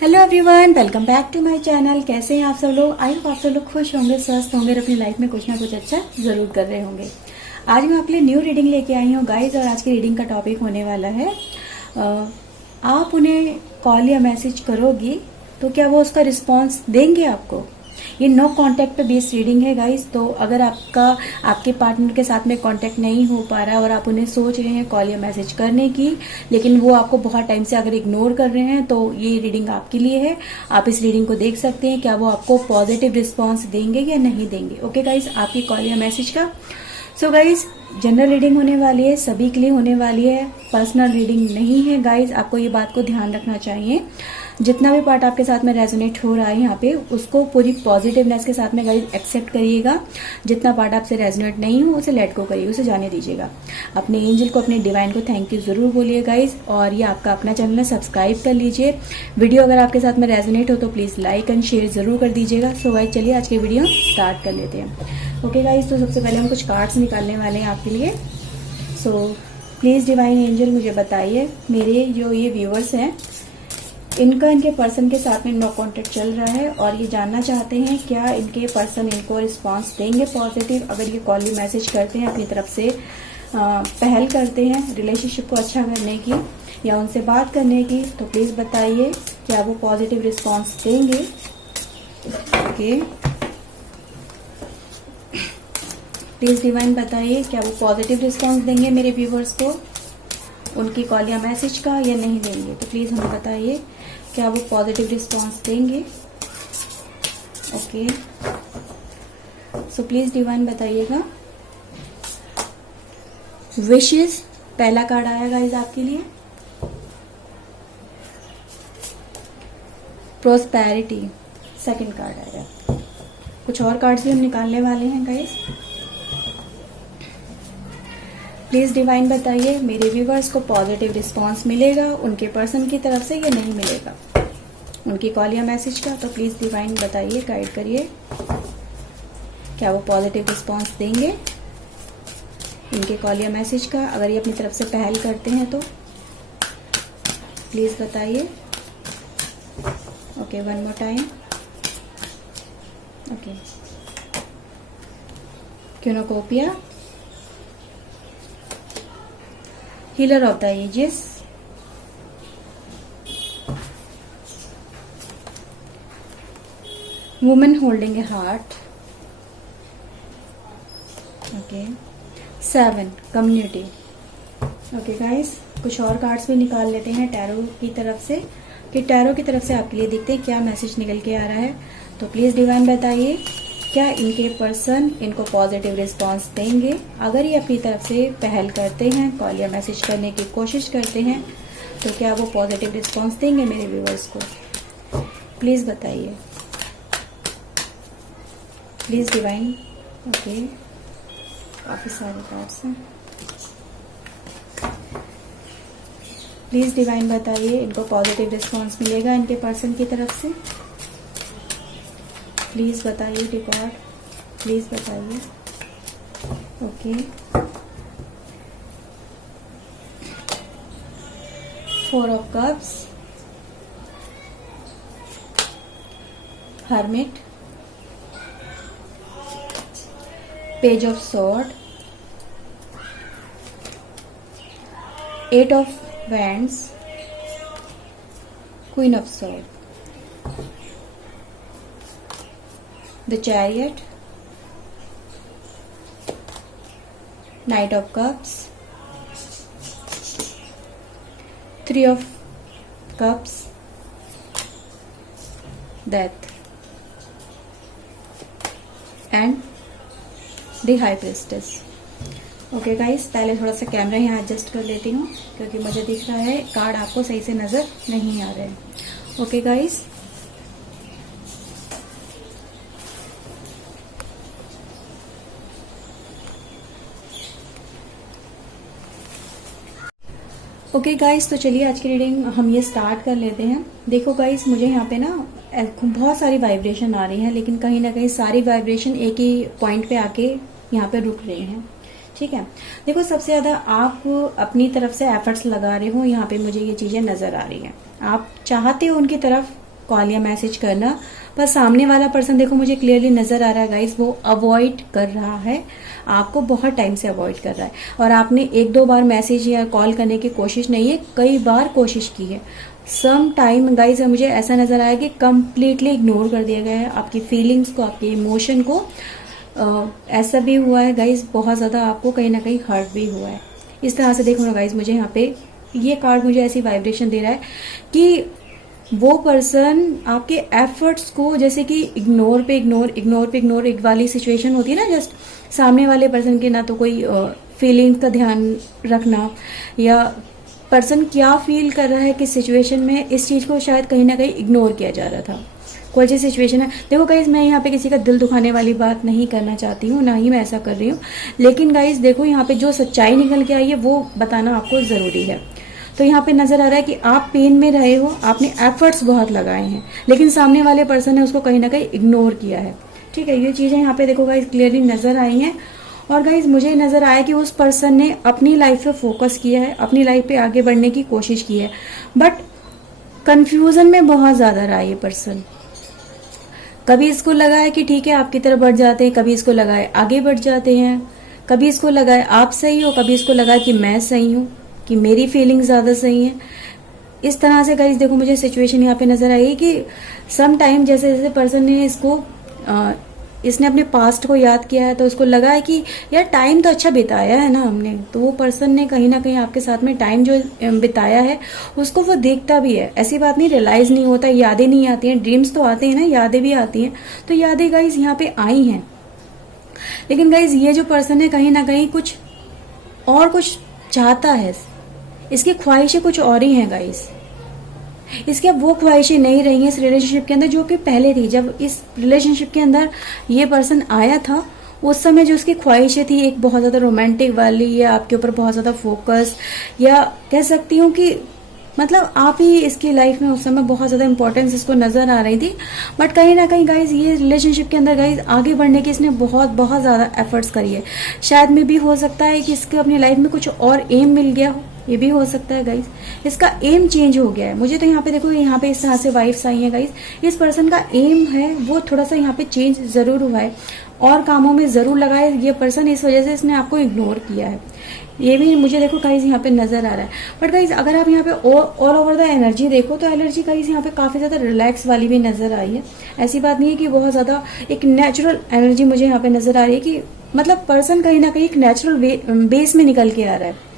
Hello everyone, welcome back to my channel. कैसे हैं आप सब लोग? आई होप आप सब लोग खुश होंगे, स्वस्थ होंगे और अपनी लाइफ में कुछ ना कुछ अच्छा जरूर कर रहे होंगे। आज मैं आपके लिए न्यू रीडिंग लेके आई हूँ गाइज, और आज की रीडिंग का टॉपिक होने वाला है आप उन्हें कॉल या मैसेज करोगी तो क्या वो उसका रिस्पॉन्स देंगे आपको। ये नो कांटेक्ट पे बेस्ड रीडिंग है गाइस। तो अगर आपके पार्टनर के साथ में कांटेक्ट नहीं हो पा रहा है और आप उन्हें सोच रहे हैं कॉल या मैसेज करने की, लेकिन वो आपको बहुत टाइम से अगर इग्नोर कर रहे हैं, तो ये रीडिंग आपके लिए है। आप इस रीडिंग को देख सकते हैं, क्या वो आपको पॉजिटिव रिस्पॉन्स देंगे या नहीं देंगे। ओके गाइस, आपकी कॉल या मैसेज का। सो गाइज, जनरल रीडिंग होने वाली है, सभी के लिए होने वाली है, पर्सनल रीडिंग नहीं है गाइज। आपको ये बात को ध्यान रखना चाहिए। जितना भी पार्ट आपके साथ में रेजोनेट हो रहा है यहाँ पे, उसको पूरी पॉजिटिवनेस के साथ में गाइज एक्सेप्ट करिएगा। जितना पार्ट आपसे रेजोनेट नहीं हो उसे लेट गो करिए, उसे जाने दीजिएगा। अपने एंजल को, अपने डिवाइन को थैंक यू जरूर बोलिए गाइज। और ये आपका अपना चैनल है, सब्सक्राइब कर लीजिए। वीडियो अगर आपके साथ में रेजोनेट हो तो प्लीज लाइक एंड शेयर जरूर कर दीजिएगा। सो गाइज, चलिए आज की वीडियो स्टार्ट कर लेते हैं। ओके गाइज, तो सबसे पहले हम कुछ कार्ड्स निकालने वाले हैं आपके लिए। सो प्लीज डिवाइन एंजल मुझे बताइए, मेरे जो ये व्यूअर्स हैं, इनका इनके पर्सन के साथ में नो कॉन्टेक्ट चल रहा है और ये जानना चाहते हैं क्या इनके पर्सन इनको रिस्पांस देंगे पॉजिटिव। अगर ये कॉल या मैसेज करते हैं, अपनी तरफ से पहल करते हैं रिलेशनशिप को अच्छा करने की या उनसे बात करने की, तो प्लीज बताइए क्या वो पॉजिटिव रिस्पांस देंगे। ओके, प्लीज डिवाइन बताइए क्या वो पॉजिटिव रिस्पांस देंगे मेरे व्यूवर्स को उनकी कॉल या मैसेज का या नहीं देंगे। तो प्लीज हमें बताइए क्या वो पॉजिटिव रिस्पांस देंगे। ओके, सो प्लीज डिवाइन बताइएगा। विशेस पहला कार्ड आया गाइस आपके लिए। प्रोस्पेरिटी सेकंड कार्ड आया। कुछ और कार्ड्स भी हम निकालने वाले हैं गाइस। प्लीज डिवाइन बताइए मेरे व्यूवर्स को पॉजिटिव रिस्पांस मिलेगा उनके पर्सन की तरफ से या नहीं मिलेगा उनकी कॉल या मैसेज का। तो प्लीज डिवाइन बताइए, गाइड करिए क्या वो पॉजिटिव रिस्पांस देंगे इनके कॉल या मैसेज का। अगर ये अपनी तरफ से पहल करते हैं तो प्लीज बताइए। Okay, one more time. Okay, cornucopia, healer of the ages, women holding a heart. Okay, 7 community. Okay guys, कुछ और कार्ड्स भी निकाल लेते हैं टैरो की तरफ से कि टैरो की तरफ से आपके लिए देखते हैं क्या मैसेज निकल के आ रहा है। तो प्लीज डिवाइन बताइए क्या इनके पर्सन इनको पॉजिटिव रिस्पांस देंगे। अगर ये अपनी तरफ से पहल करते हैं, कॉल या मैसेज करने की कोशिश करते हैं, तो क्या वो पॉजिटिव रिस्पांस देंगे मेरे व्यूअर्स को। प्लीज बताइए, प्लीज डिवाइन। ओके, काफी सारे कार्ड्स हैं। प्लीज डिवाइन बताइए इनको पॉजिटिव रिस्पांस मिलेगा इनके पर्सन की तरफ से। प्लीज बताइए रिकॉर्ड, प्लीज बताइए। Okay, 4 of cups, hermit, page of sword, 8 of wands, queen of sword, the chariot, knight of cups, 3 of cups, death, and the high priestess. Okay guys, पहले थोड़ा सा कैमरा यहाँ adjust कर लेती हूँ क्योंकि मुझे दिख रहा है कार्ड आपको सही से नजर नहीं आ रहे हैं। ओके गाइस, ओके गाइस, तो चलिए आज की रीडिंग हम ये स्टार्ट कर लेते हैं। देखो गाइस, मुझे यहाँ पे ना बहुत सारी वाइब्रेशन आ रही है, लेकिन कहीं ना कहीं सारी वाइब्रेशन एक ही पॉइंट पे आके यहाँ पे रुक रही हैं। ठीक है। देखो सबसे ज्यादा आप अपनी तरफ से एफर्ट्स लगा रहे हो, यहाँ पे मुझे ये चीजें नजर आ रही हैं। आप चाहते हो उनकी तरफ कॉल या मैसेज करना, पर सामने वाला पर्सन देखो मुझे क्लियरली नजर आ रहा है गाइस, वो अवॉइड कर रहा है, आपको बहुत टाइम से अवॉइड कर रहा है। और आपने एक दो बार मैसेज या कॉल करने की कोशिश नहीं है, कई बार कोशिश की है। सम टाइम गाइस मुझे ऐसा नजर आया कि कंप्लीटली इग्नोर कर दिया गया है आपकी फीलिंग्स को, आपके इमोशन को। ऐसा भी हुआ है गाइस, बहुत ज्यादा आपको कहीं ना कहीं हर्ट भी हुआ है। इस तरह से देखो ना गाइस, मुझे यहाँ पे ये कार्ड मुझे ऐसी वाइब्रेशन दे रहा है कि वो पर्सन आपके एफर्ट्स को जैसे कि इग्नोर पे इग्नोर एक वाली सिचुएशन होती है ना, जस्ट सामने वाले पर्सन के ना तो कोई फीलिंग्स का ध्यान रखना, या पर्सन क्या फील कर रहा है किस सिचुएशन में, इस चीज को शायद कहीं ना कहीं इग्नोर किया जा रहा था। कोई ऐसी सिचुएशन है, देखो गाइज मैं यहाँ पे किसी का दिल दुखाने वाली बात नहीं करना चाहती हूँ, ना ही मैं ऐसा कर रही हूँ, लेकिन गाइज देखो यहाँ पे जो सच्चाई निकल के आई है वो बताना आपको जरूरी है। तो यहाँ पे नजर आ रहा है कि आप पेन में रहे हो, आपने एफर्ट्स बहुत लगाए हैं, लेकिन सामने वाले पर्सन ने उसको कहीं ना कहीं इग्नोर किया है। ठीक है, ये चीजें यहाँ पे देखो गाइज क्लियरली नजर आई हैं। और गाइज मुझे नजर आया कि उस पर्सन ने अपनी लाइफ पे फोकस किया है, अपनी लाइफ पे आगे बढ़ने की कोशिश की है, बट कंफ्यूजन में बहुत ज्यादा रहा ये पर्सन। कभी इसको लगा है कि ठीक है आपकी तरफ बढ़ जाते हैं, कभी इसको लगा है आगे बढ़ जाते हैं, कभी इसको लगा है आप सही हो, कभी इसको लगा है कि मैं सही हूँ, कि मेरी फीलिंग ज्यादा सही है। इस तरह से गाइस देखो मुझे सिचुएशन यहाँ पे नजर आई कि सम टाइम जैसे जैसे पर्सन ने इसने अपने पास्ट को याद किया है, तो उसको लगा है कि यार टाइम तो अच्छा बिताया है ना हमने, तो वो पर्सन ने कहीं ना कहीं आपके साथ में टाइम जो बिताया है उसको वो देखता भी है। ऐसी बात नहीं रियलाइज नहीं होता, यादें नहीं आती हैं, ड्रीम्स तो आते हैं ना, यादें भी आती हैं, तो यादें गाइज यहाँ पे आई हैं। लेकिन गाइज ये जो पर्सन है कहीं ना कहीं कुछ चाहता है, इसकी ख्वाहिशें कुछ और ही हैं गाइज। इसकी अब वो ख्वाहिशें नहीं रही हैं इस रिलेशनशिप के अंदर जो कि पहले थी। जब इस रिलेशनशिप के अंदर ये पर्सन आया था उस समय जो उसकी ख्वाहिशें थी एक बहुत ज्यादा रोमांटिक वाली, या आपके ऊपर बहुत ज्यादा फोकस, या कह सकती हूँ कि मतलब आप ही इसकी लाइफ में उस समय बहुत ज्यादा इंपॉर्टेंस इसको नजर आ रही थी। बट कहीं ना कहीं गाइज ये रिलेशनशिप के अंदर गाइज आगे बढ़ने की इसने बहुत बहुत ज्यादा एफर्ट्स करी है। शायद में भी हो सकता है कि इसके अपनी लाइफ में कुछ और एम मिल गया हो, ये भी हो सकता है गाइज, इसका एम चेंज हो गया है। मुझे तो यहाँ पे देखो यहाँ पे इस तरह से वाइफ्स आई है गाइज, इस पर्सन का एम है वो थोड़ा सा यहाँ पे चेंज जरूर हुआ है और कामों में जरूर लगा है ये पर्सन, इस वजह से इसने आपको इग्नोर किया है। ये भी मुझे देखो गाइज यहाँ पे नजर आ रहा है। बट गाइज अगर आप यहाँ पे ऑल ओवर द एनर्जी देखो तो एनर्जी गाइज यहाँ पे काफी ज्यादा रिलैक्स वाली भी नजर आई है। ऐसी बात नहीं है कि बहुत ज्यादा, एक नेचुरल एनर्जी मुझे यहाँ पे नजर आ रही है कि मतलब पर्सन कहीं ना कहीं एक नेचुरल बेस में निकल के आ रहा है।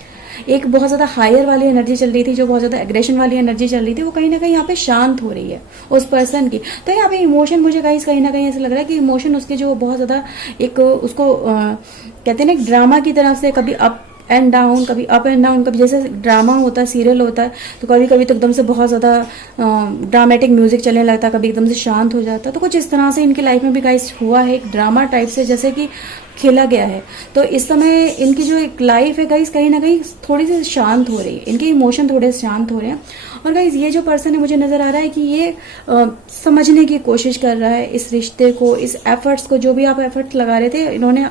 एक बहुत ज्यादा हायर वाली एनर्जी चल रही थी, जो बहुत ज्यादा एग्रेशन वाली एनर्जी चल रही थी, वो कहीं ना कहीं यहाँ पे शांत हो रही है उस पर्सन की। तो यहाँ पे इमोशन मुझे गाइस कहीं ना कहीं ऐसा लग रहा है कि इमोशन उसके जो बहुत ज्यादा एक उसको कहते हैं ना ड्रामा की तरफ से, कभी अप एंड डाउन, कभी अप एंड डाउन, कभी जैसे ड्रामा होता है, सीरियल होता है, तो कभी कभी तो एकदम से बहुत ज्यादा ड्रामेटिक म्यूजिक चलने लगता है, कभी एकदम से शांत हो जाता है। तो कुछ इस तरह से इनकी लाइफ में भी गाइस हुआ है, एक ड्रामा टाइप से जैसे कि खेला गया है। तो इस समय इनकी जो एक लाइफ है गाइस कहीं ना कहीं थोड़ी सी शांत हो रही है, इनके इमोशन थोड़े शांत हो रहे हैं। और गाइस ये जो पर्सन है मुझे नजर आ रहा है कि ये समझने की कोशिश कर रहा है इस रिश्ते को, इस एफर्ट्स को, जो भी आप एफर्ट्स लगा रहे थे इन्होंने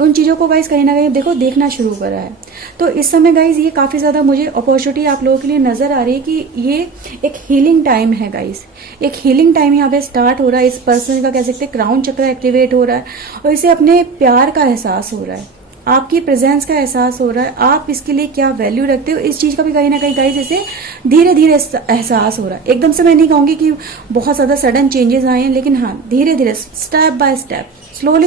उन चीजों को गाइस कहीं ना कहीं देखो देखना शुरू करा है। तो इस समय गाइस ये काफी ज्यादा मुझे अपॉर्चुनिटी आप लोगों के लिए नजर आ रही है कि ये एक हीलिंग टाइम है गाइस, एक हीलिंग टाइम यहाँ पे स्टार्ट हो रहा है। इस पर्सन का कह सकते हैं क्राउन चक्र एक्टिवेट हो रहा है और इसे अपने प्यार का एहसास हो रहा है, आपकी प्रेजेंस का एहसास हो रहा है, आप इसके लिए क्या वैल्यू रखते हो इस चीज का भी कहीं ना कहीं गाइस इसे धीरे धीरे एहसास हो रहा है। एकदम से मैं नहीं कहूंगी कि बहुत ज्यादा सडन चेंजेस आए हैं, लेकिन हाँ धीरे धीरे स्टेप बाय स्टेप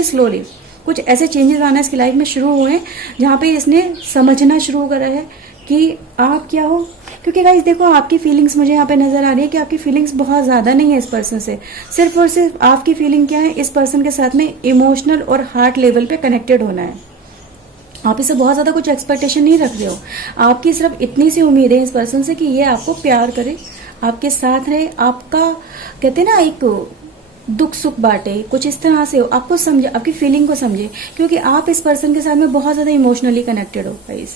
स्लोली कुछ ऐसे चेंजेस आना इसकी लाइफ में शुरू हुए हैं जहाँ पे इसने समझना शुरू करा है कि आप क्या हो। क्योंकि गाइस देखो आपकी फीलिंग्स मुझे यहाँ पे नजर आ रही है कि आपकी फीलिंग्स बहुत ज्यादा नहीं है इस पर्सन से, सिर्फ और सिर्फ आपकी फीलिंग क्या है, इस पर्सन के साथ में इमोशनल और हार्ट लेवल पे कनेक्टेड होना है। आप इसे बहुत ज्यादा कुछ एक्सपेक्टेशन नहीं रख रहे हो, आपकी सिर्फ इतनी सी उम्मीद है इस पर्सन से कि ये आपको प्यार करे, आपके साथ रहे, आपका कहते हैं ना एक दुख सुख बांटे, कुछ इस तरह से हो, आपको समझे, आपकी फीलिंग को समझे। क्योंकि आप इस पर्सन के साथ में बहुत ज्यादा इमोशनली कनेक्टेड हो गाइस,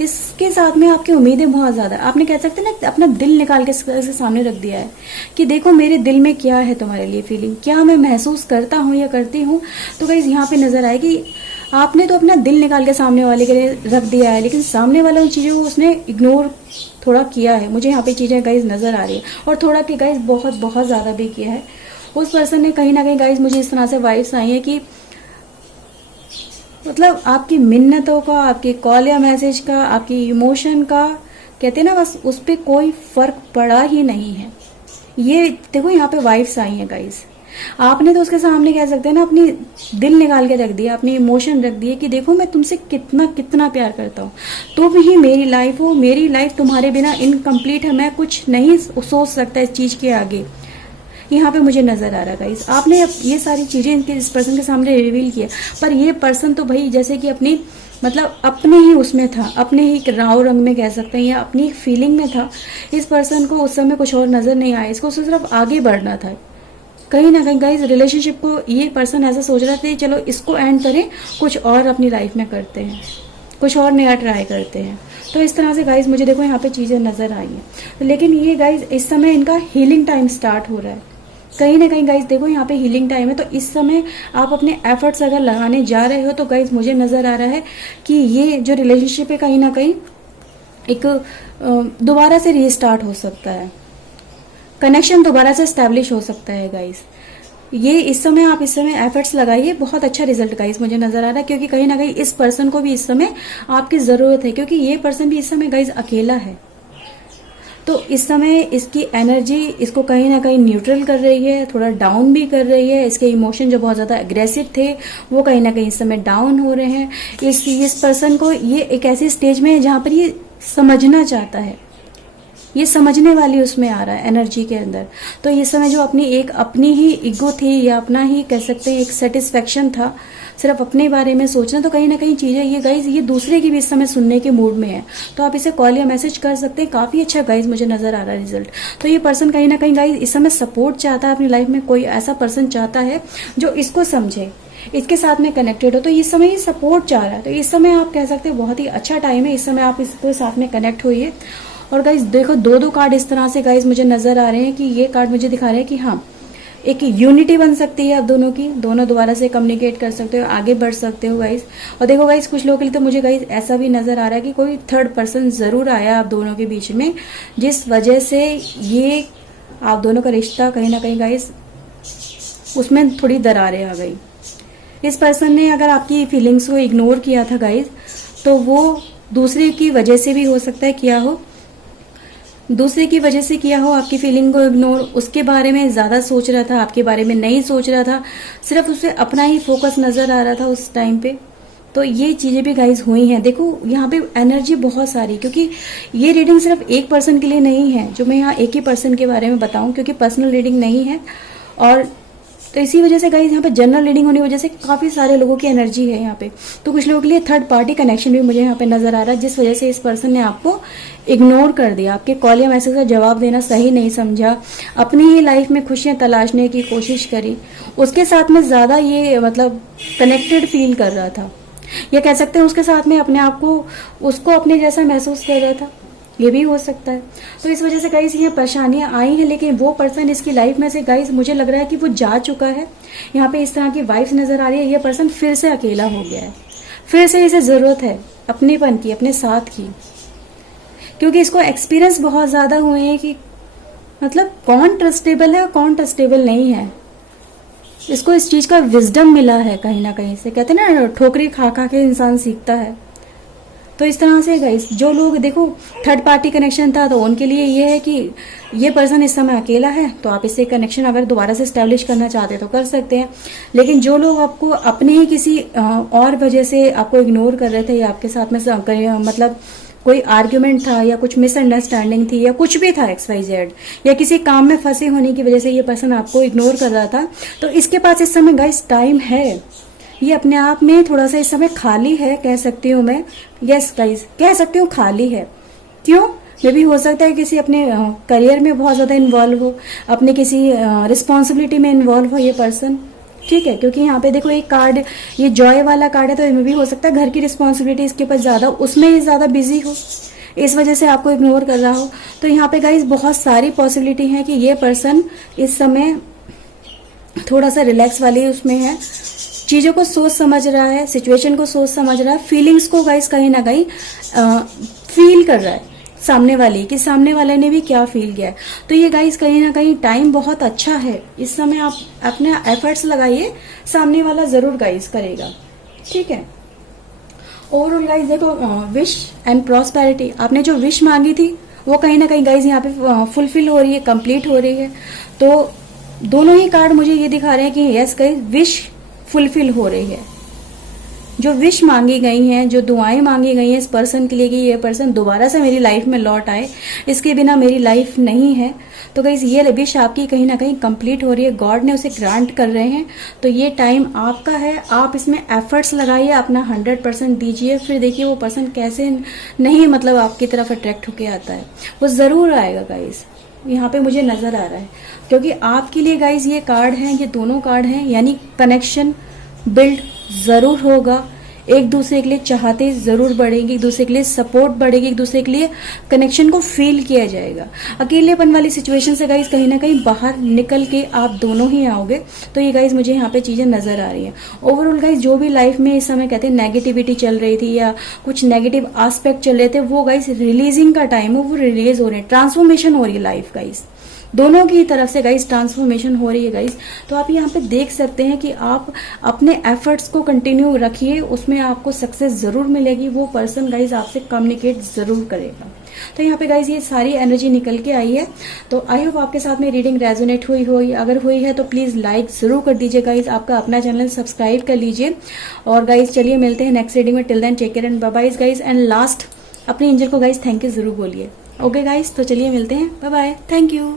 इसके साथ में आपकी उम्मीदें बहुत ज्यादा, आपने कह सकते ना अपना दिल निकाल के इसके सामने रख दिया है कि देखो मेरे दिल में क्या है तुम्हारे लिए फीलिंग, क्या मैं महसूस करता हूँ या करती हूँ। तो गाइस यहाँ पे नजर आए कि आपने तो अपना दिल निकाल के सामने वाले के लिए रख दिया है, लेकिन सामने वाला उन चीजों को उसने इग्नोर थोड़ा किया है, मुझे यहाँ पे चीजें गाइज नजर आ रही है, और थोड़ा कि गाइज बहुत बहुत ज्यादा भी किया है। उस पर्सन ने कहीं ना कहीं गाइज मुझे इस तरह से वाइब्स आई है कि मतलब आपकी मिन्नतों का, आपके कॉल या मैसेज का, आपकी इमोशन का, कहते हैं ना, बस उस पर कोई फर्क पड़ा ही नहीं है। ये देखो यहाँ पे वाइब्स आई हैं गाइज। आपने तो उसके सामने कह सकते हैं ना, अपनी दिल निकाल के रख दिया, अपनी इमोशन रख दिए कि देखो मैं तुमसे कितना कितना प्यार करता हूँ, तुम ही मेरी लाइफ हो, मेरी लाइफ तुम्हारे बिना इनकम्प्लीट है, मैं कुछ नहीं सोच सकता इस चीज के आगे। यहाँ पे मुझे नजर आ रहा है गाइस, आपने ये सारी चीजें इस पर्सन के सामने रिवील किया, पर ये पर्सन तो भाई जैसे कि अपनी मतलब अपने ही उसमें था, अपने ही राव रंग में कह सकते हैं, या अपनी फीलिंग में था। इस पर्सन को उस समय कुछ और नजर नहीं आया, इसको सिर्फ आगे बढ़ना था। कहीं ना कहीं गाइस रिलेशनशिप को ये पर्सन ऐसा सोच रहा था, चलो इसको एंड करें, कुछ और अपनी लाइफ में करते हैं, कुछ और नया ट्राई करते हैं। तो इस तरह से गाइस मुझे देखो यहाँ पे चीजें नजर आई हैं। लेकिन ये गाइस इस समय इनका हीलिंग टाइम स्टार्ट हो रहा है। कहीं ना कहीं गाइस देखो यहाँ पे हीलिंग टाइम है, तो इस समय आप अपने एफर्ट्स अगर लगाने जा रहे हो तो गाइस मुझे नजर आ रहा है कि ये जो रिलेशनशिप है कहीं ना कहीं एक दोबारा से रीस्टार्ट हो सकता है, कनेक्शन दोबारा से स्टैब्लिश हो सकता है गाइस। ये इस समय आप इस समय एफर्ट्स लगाइए, बहुत अच्छा रिजल्ट गाइस मुझे नजर आ रहा है, क्योंकि कहीं ना कहीं इस पर्सन को भी इस समय आपकी जरूरत है, क्योंकि ये पर्सन भी इस समय गाइस अकेला है। तो इस समय इसकी एनर्जी इसको कहीं ना कहीं न्यूट्रल कर रही है, थोड़ा डाउन भी कर रही है। इसके इमोशन जो बहुत ज्यादा अग्रेसिव थे वो कहीं ना कहीं इस समय डाउन हो रहे हैं। इस पर्सन को ये एक ऐसी स्टेज में है जहां पर ये समझना चाहता है, ये समझने वाली उसमें आ रहा है एनर्जी के अंदर। तो इस समय जो अपनी ही ईगो थी, या अपना ही कह सकते हैं एक सेटिस्फेक्शन था, सिर्फ अपने बारे में सोचना, तो कहीं ना कहीं चीजें ये गाइज ये दूसरे की भी इस समय सुनने के मूड में है। तो आप इसे कॉल या मैसेज कर सकते हैं, काफी अच्छा गाइज मुझे नजर आ रहा है रिजल्ट। तो ये पर्सन कहीं ना कहीं गाइज इस समय सपोर्ट चाहता है अपनी लाइफ में, कोई ऐसा पर्सन चाहता है जो इसको समझे, इसके साथ में कनेक्टेड हो। तो इस समय ये सपोर्ट चाह रहा है, तो इस समय आप कह सकते हैं बहुत ही अच्छा टाइम है, इस समय आप इसके साथ में कनेक्ट होइए। और गाइज देखो दो कार्ड इस तरह से गाइज मुझे नजर आ रहे हैं कि ये कार्ड मुझे दिखा रहे हैं कि हाँ एक यूनिटी बन सकती है आप दोनों की, दोनों दोबारा से कम्युनिकेट कर सकते हो, आगे बढ़ सकते हो गाइज। और देखो गाइज कुछ लोगों के लिए तो मुझे गाइज ऐसा भी नजर आ रहा है कि कोई थर्ड पर्सन जरूर आया आप दोनों के बीच में, जिस वजह से ये आप दोनों का रिश्ता कहीं ना कहीं गाइज उसमें थोड़ी दरारें आ गई। इस पर्सन ने अगर आपकी फीलिंग्स को इग्नोर किया था गाइज, तो वो दूसरे की वजह से भी हो सकता है किया हो, दूसरे की वजह से किया हो आपकी फीलिंग को इग्नोर, उसके बारे में ज्यादा सोच रहा था, आपके बारे में नहीं सोच रहा था, सिर्फ उसे अपना ही फोकस नजर आ रहा था उस टाइम पे। तो ये चीजें भी गाइज हुई हैं। देखो यहाँ पे एनर्जी बहुत सारी, क्योंकि ये रीडिंग सिर्फ एक पर्सन के लिए नहीं है जो मैं यहाँ एक ही पर्सन के बारे में बताऊं, क्योंकि पर्सनल रीडिंग नहीं है। और तो इसी वजह से गाइज यहाँ पे जनरल रीडिंग होने की वजह से काफी सारे लोगों की एनर्जी है यहाँ पे। तो कुछ लोगों के लिए थर्ड पार्टी कनेक्शन भी मुझे यहाँ पे नजर आ रहा है, जिस वजह से इस पर्सन ने आपको इग्नोर कर दिया, आपके कॉल या मैसेज का जवाब देना सही नहीं समझा, अपनी ही लाइफ में खुशियां तलाशने की कोशिश करी, उसके साथ में ज्यादा ये मतलब कनेक्टेड फील कर रहा था, या कह सकते हैं उसके साथ में अपने आप को उसको अपने जैसा महसूस कर रहा था, ये भी हो सकता है। तो इस वजह से गाइस ये परेशानियां आई हैं, लेकिन वो पर्सन इसकी लाइफ में से गाइस मुझे लग रहा है कि वो जा चुका है। यहाँ पे इस तरह की वाइब्स नजर आ रही है, ये पर्सन फिर से अकेला हो गया है, फिर से इसे जरूरत है अपनेपन की, अपने साथ की, क्योंकि इसको एक्सपीरियंस बहुत ज्यादा हुए हैं कि मतलब कौन ट्रस्टेबल है और कौन ट्रस्टेबल नहीं है। इसको इस चीज का विजडम मिला है कहीं ना कहीं से, कहते हैं ना ठोकरी खा खा के इंसान सीखता है। तो इस तरह से गाइस जो लोग देखो थर्ड पार्टी कनेक्शन था, तो उनके लिए ये है कि ये पर्सन इस समय अकेला है, तो आप इससे कनेक्शन अगर दोबारा से स्टैब्लिश करना चाहते हैं तो कर सकते हैं। लेकिन जो लोग आपको अपने ही किसी और वजह से आपको इग्नोर कर रहे थे, या आपके साथ में मतलब कोई आर्ग्यूमेंट था, या कुछ मिसअंडरस्टैंडिंग थी, या कुछ भी था XYZ, या किसी काम में फंसे होने की वजह से ये पर्सन आपको इग्नोर कर रहा था, तो इसके पास इस समय गाइस टाइम है, ये अपने आप में थोड़ा सा इस समय खाली है, कह सकती हूँ मैं। यस गाइस कह सकती हूँ खाली है। क्यों? मे भी हो सकता है किसी अपने करियर में बहुत ज्यादा इन्वॉल्व हो, अपने किसी रिस्पॉन्सिबिलिटी में इन्वॉल्व हो ये पर्सन, ठीक है। क्योंकि यहाँ पे देखो एक कार्ड ये जॉय वाला कार्ड है, तो इसमें भी हो सकता है घर की रिस्पॉन्सिबिलिटी इसके ऊपर ज्यादा, उसमें ही ज्यादा बिजी हो, इस वजह से आपको इग्नोर कर रहा हो। तो यहाँ पे गाइस बहुत सारी पॉसिबिलिटी है कि ये पर्सन इस समय थोड़ा सा रिलैक्स वाली उसमें है, चीजों को सोच समझ रहा है, सिचुएशन को सोच समझ रहा है, फीलिंग्स को गाइस कहीं ना कहीं फील कर रहा है, सामने वाले कि सामने वाले ने भी क्या फील किया है। तो ये गाइस कहीं ना कहीं टाइम बहुत अच्छा है, इस समय आप अपने एफर्ट्स लगाइए, सामने वाला जरूर गाइस करेगा। ठीक है, ओवरऑल गाइस देखो, विश एंड प्रॉस्पेरिटी, आपने जो विश मांगी थी वो कहीं ना कहीं गाइस यहाँ पे फुलफिल हो रही है, कंप्लीट हो रही है। तो दोनों ही कार्ड मुझे ये दिखा रहे हैं कि यस गाइस विश फुलफिल हो रही है। जो विश मांगी गई हैं, जो दुआएं मांगी गई हैं इस पर्सन के लिए कि ये पर्सन दोबारा से मेरी लाइफ में लौट आए, इसके बिना मेरी लाइफ नहीं है, तो गाइस ये विश आपकी कहीं ना कहीं कंप्लीट हो रही है, गॉड ने उसे ग्रांट कर रहे हैं। तो ये टाइम आपका है, आप इसमें एफर्ट्स लगाइए, अपना 100% दीजिए, फिर देखिए वो पर्सन कैसे नहीं मतलब आपकी तरफ अट्रैक्ट होके आता है, वो जरूर आएगा गाइस, यहाँ पे मुझे नजर आ रहा है। क्योंकि आपके लिए गाइस ये कार्ड हैं, ये दोनों कार्ड हैं, यानी कनेक्शन बिल्ड जरूर होगा, एक दूसरे के लिए चाहते जरूर बढ़ेंगे, एक दूसरे के लिए सपोर्ट बढ़ेगी, एक दूसरे के लिए कनेक्शन को फील किया जाएगा। अकेलेपन वाली सिचुएशन से गाइस कहीं ना कहीं बाहर निकल के आप दोनों ही आओगे। तो ये गाइस मुझे यहाँ पे चीजें नजर आ रही हैं। ओवरऑल गाइस जो भी लाइफ में इस समय कहते हैं नेगेटिविटी चल रही थी या कुछ नेगेटिव एस्पेक्ट चल रहे थे, वो गाइस रिलीजिंग का टाइम है, वो रिलीज हो रहे हैं, ट्रांसफॉर्मेशन हो रही है लाइफ गाइस, दोनों की तरफ से गाइस ट्रांसफॉर्मेशन हो रही है गाइस। तो आप यहाँ पे देख सकते हैं कि आप अपने एफर्ट्स को कंटिन्यू रखिए, उसमें आपको सक्सेस जरूर मिलेगी, वो पर्सन गाइस आपसे कम्युनिकेट जरूर करेगा। तो यहाँ पे गाइस ये सारी एनर्जी निकल के आई है। तो आई होप आपके साथ में रीडिंग रेजोनेट हुई हो, अगर हुई है तो प्लीज लाइक जरूर कर दीजिए गाइस, आपका अपना चैनल सब्सक्राइब कर लीजिए। और गाइस चलिए मिलते हैं नेक्स्ट रीडिंग में, till then take care and bye bye guys. And last अपने एंजल को गाइस थैंक यू जरूर बोलिए। ओके गाइस, तो चलिए मिलते हैं, बाय बाय, थैंक यू।